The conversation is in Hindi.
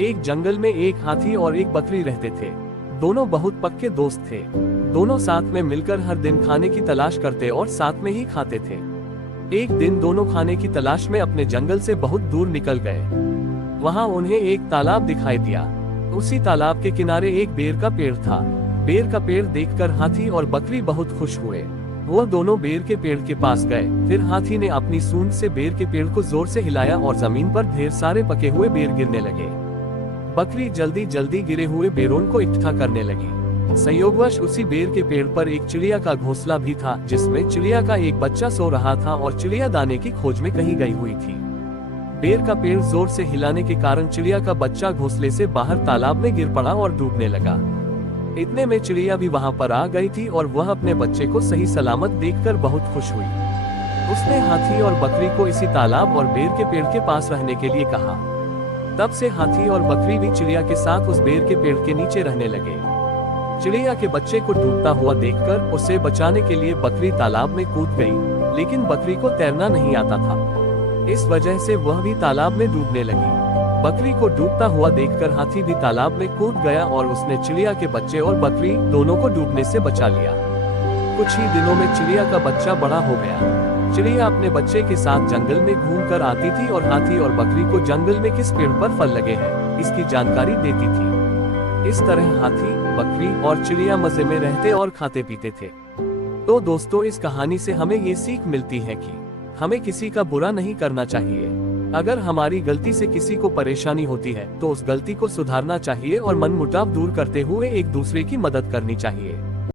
एक जंगल में एक हाथी और एक बकरी रहते थे। दोनों बहुत पक्के दोस्त थे। दोनों साथ में मिलकर हर दिन खाने की तलाश करते और साथ में ही खाते थे। एक दिन दोनों खाने की तलाश में अपने जंगल से बहुत दूर निकल गए। वहां उन्हें एक तालाब दिखाई दिया। उसी तालाब के किनारे एक बेर का पेड़ था। बेर का पेड़ देखकर हाथी और बकरी बहुत खुश हुए। वह दोनों बेर के पेड़ के पास गए। फिर हाथी ने अपनी सूंड से बेर के पेड़ को जोर से हिलाया और जमीन पर ढेर सारे पके हुए बेर गिरने लगे। बकरी जल्दी जल्दी गिरे हुए बेरों को इकट्ठा करने लगी। संयोगवश उसी बेर के पेड़ पर एक चिड़िया का घोंसला भी था, जिसमें चिड़िया का एक बच्चा सो रहा था और चिड़िया दाने की खोज में कहीं गई हुई थी। बेर का पेड़ जोर से हिलाने के कारण चिड़िया का बच्चा घोंसले से बाहर तालाब में गिर पड़ा और डूबने लगा। इतने में चिड़िया भी वहां पर आ गई थी और वह अपने बच्चे को सही सलामत देखकर बहुत खुश हुई। उसने हाथी और बकरी को इसी तालाब और बेर के पेड़ के पास रहने के लिए कहा। तब से हाथी और बकरी भी चिड़िया के साथ उस बेर के पेड़ के नीचे रहने लगे। चिड़िया के बच्चे को डूबता हुआ देखकर उसे बचाने के लिए बकरी तालाब में कूद गई, लेकिन बकरी को तैरना नहीं आता था। इस वजह से वह भी तालाब में डूबने लगी। बकरी को डूबता हुआ देखकर हाथी भी तालाब में कूद गया और उसने चिड़िया के बच्चे और बकरी दोनों को डूबने से बचा लिया। कुछ ही दिनों में चिड़िया का बच्चा बड़ा हो गया। चिड़िया अपने बच्चे के साथ जंगल में घूम कर आती थी और हाथी और बकरी को जंगल में किस पेड़ पर फल लगे हैं इसकी जानकारी देती थी। इस तरह हाथी, बकरी और चिड़िया मजे में रहते और खाते पीते थे। तो दोस्तों, इस कहानी से हमें ये सीख मिलती है कि हमें किसी का बुरा नहीं करना चाहिए। अगर हमारी गलती से किसी को परेशानी होती है तो उस गलती को सुधारना चाहिए और मनमुटाव दूर करते हुए एक दूसरे की मदद करनी चाहिए।